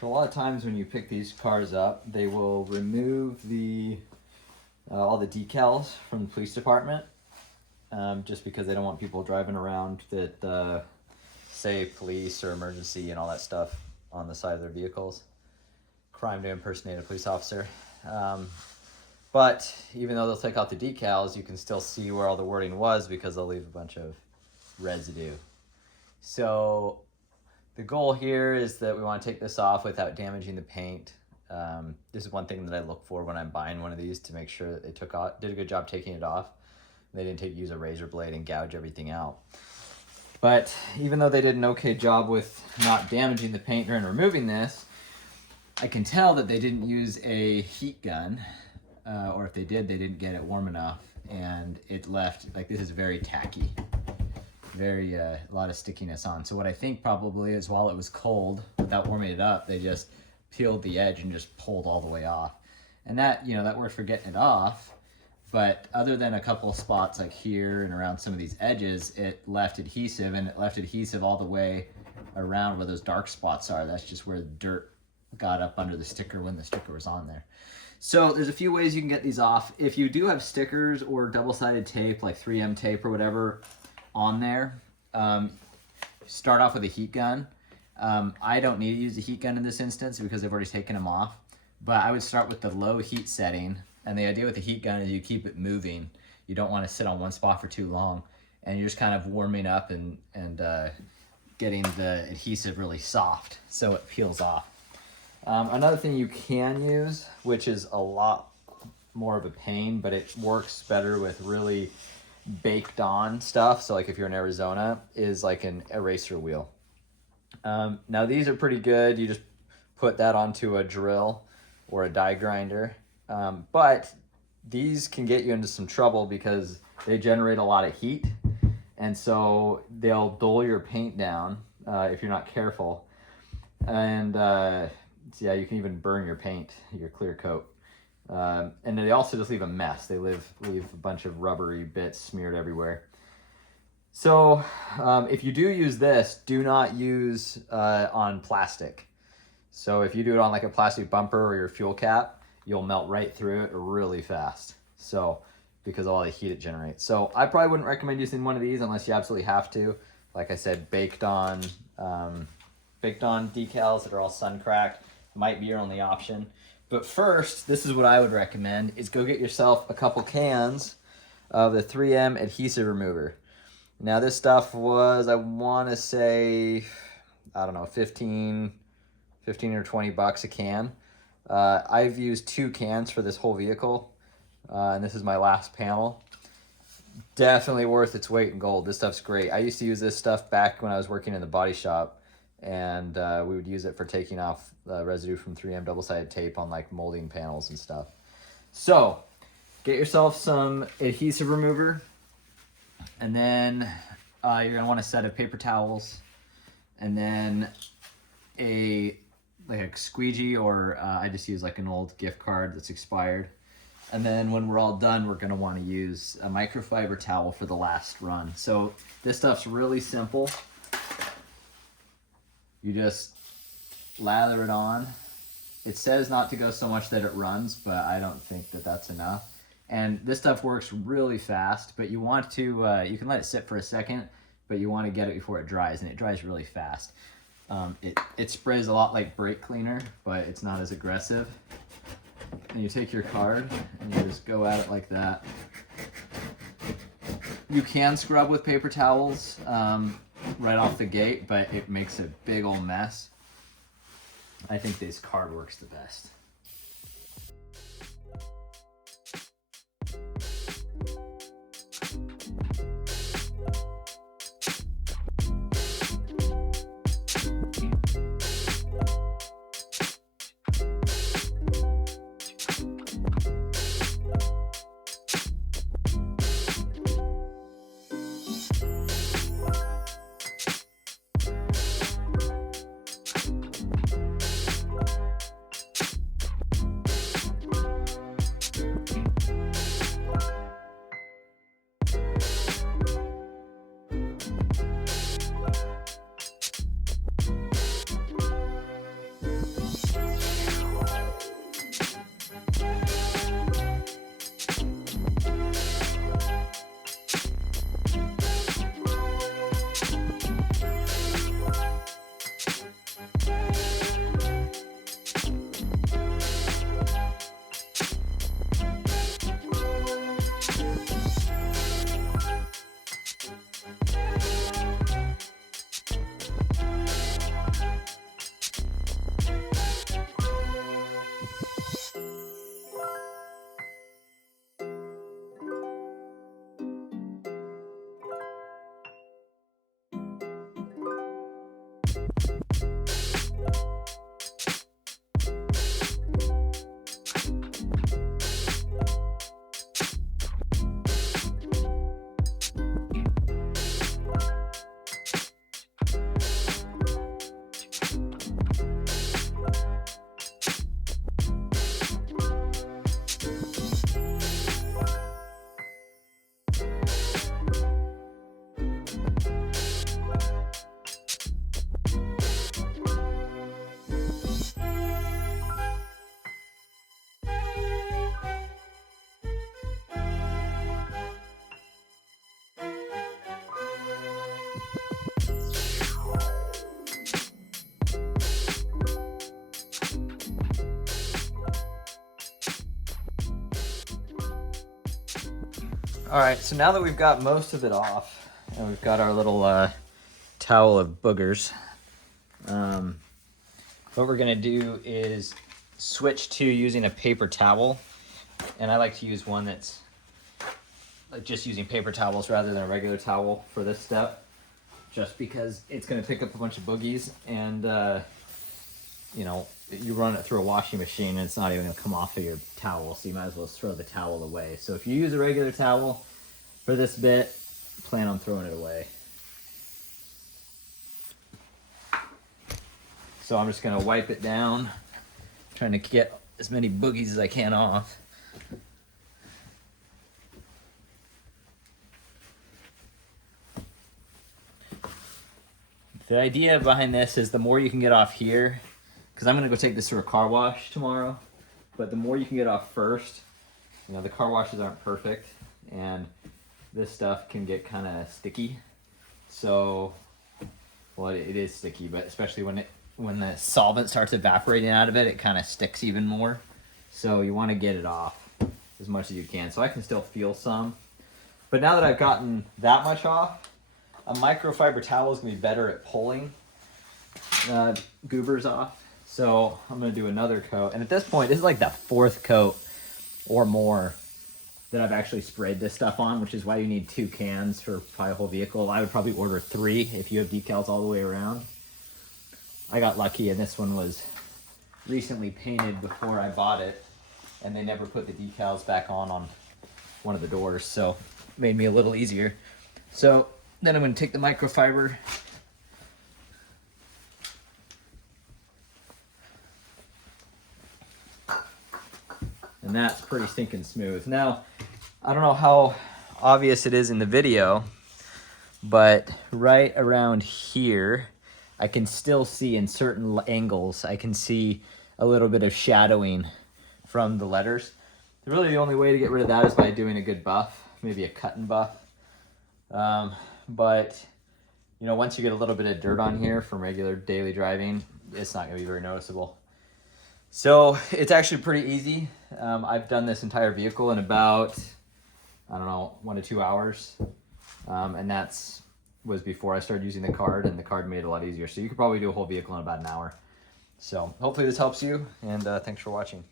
So a lot of times when you pick these cars up, they will remove the all the decals from the police department, just because they don't want people driving around that say police or emergency and all that stuff on the side of their vehicles. Crime to impersonate a police officer. But even though they'll take out the decals, you can still see where all the wording was because they'll leave a bunch of residue. So the goal here is that we want to take this off without damaging the paint. This is one thing that I look for when I'm buying one of these, to make sure that they did a good job taking it off. They didn't use a razor blade and gouge everything out. But even though they did an okay job with not damaging the paint during removing this, I can tell that they didn't use a heat gun, or if they did, they didn't get it warm enough, and it left, like, this is very tacky. Very, a lot of stickiness on. So what I think probably is, while it was cold, without warming it up, they just peeled the edge and just pulled all the way off. And that, that worked for getting it off, but other than a couple of spots like here and around some of these edges, it left adhesive, and it left adhesive all the way around where those dark spots are. That's just where the dirt got up under the sticker when the sticker was on there. So there's a few ways you can get these off. If you do have stickers or double-sided tape, like 3M tape or whatever, on there, start off with a heat gun. I don't need to use a heat gun in this instance because I've already taken them off, but I would start with the low heat setting. And the idea with the heat gun is you keep it moving. You don't want to sit on one spot for too long, and you're just kind of warming up and getting the adhesive really soft so it peels off. Another thing you can use, which is a lot more of a pain, but it works better with really baked on stuff, so like if you're in Arizona, is like an eraser wheel. Now these are pretty good. You just put that onto a drill or a die grinder, but these can get you into some trouble because they generate a lot of heat, and so they'll dull your paint down if you're not careful, and yeah, you can even burn your paint, your clear coat. And they also just leave a mess. They leave a bunch of rubbery bits smeared everywhere. So if you do use this, do not use on plastic. So if you do it on like a plastic bumper or your fuel cap, you'll melt right through it really fast. So because of all the heat it generates. So I probably wouldn't recommend using one of these unless you absolutely have to. Like I said, baked on decals that are all sun cracked might be your only option. But first, this is what I would recommend, is go get yourself a couple cans of the 3M adhesive remover. Now this stuff was, I want to say, I don't know, 15 or 20 bucks a can. I've used 2 cans for this whole vehicle, and this is my last panel. Definitely worth its weight in gold. This stuff's great. I used to use this stuff back when I was working in the body shop, and we would use it for taking off residue from 3M double-sided tape on like molding panels and stuff. So get yourself some adhesive remover, and then you're gonna want a set of paper towels, and then a squeegee, or I just use like an old gift card that's expired. And then when we're all done, we're gonna want to use a microfiber towel for the last run. So this stuff's really simple. You just lather it on. It says not to go so much that it runs, but I don't think that that's enough. And this stuff works really fast, but you want to, you can let it sit for a second, but you want to get it before it dries, and it dries really fast. It sprays a lot like brake cleaner, but it's not as aggressive. And you take your card and you just go at it like that. You can scrub with paper towels right off the gate, but it makes a big old mess. I think this card works the best. All right, so now that we've got most of it off, and we've got our little towel of boogers, what we're gonna do is switch to using a paper towel. And I like to use one that's just using paper towels rather than a regular towel for this step, just because it's gonna pick up a bunch of boogies, and you know, you run it through a washing machine and it's not even gonna come off of your towel, so you might as well throw the towel away. So if you use a regular towel for this bit, plan on throwing it away. So I'm just gonna wipe it down, trying to get as many boogies as I can off. The idea behind this is the more you can get off here, because I'm gonna go take this to a car wash tomorrow, but the more you can get off first, you know, the car washes aren't perfect, and this stuff can get kind of sticky. So, well, it is sticky, but especially when the solvent starts evaporating out of it, it kind of sticks even more. So you want to get it off as much as you can. So I can still feel some, but now that I've gotten that much off, a microfiber towel is gonna be better at pulling goobers off. So I'm gonna do another coat, and at this point, this is like the 4th coat or more that I've actually sprayed this stuff on, which is why you need 2 cans for probably a whole vehicle. I would probably order 3 if you have decals all the way around. I got lucky, and this one was recently painted before I bought it, and they never put the decals back on one of the doors, so it made me a little easier. So then I'm going to take the microfiber, and that's pretty stinking smooth. Now, I don't know how obvious it is in the video, but right around here, I can still see in certain angles, I can see a little bit of shadowing from the letters. Really, the only way to get rid of that is by doing a good buff, maybe a cut and buff. But, you know, once you get a little bit of dirt on here from regular daily driving, it's not going to be very noticeable. So it's actually pretty easy. I've done this entire vehicle in about, I don't know, 1 to 2 hours. And was before I started using the card, and the card made it a lot easier. So you could probably do a whole vehicle in about an hour. So hopefully this helps you, and thanks for watching.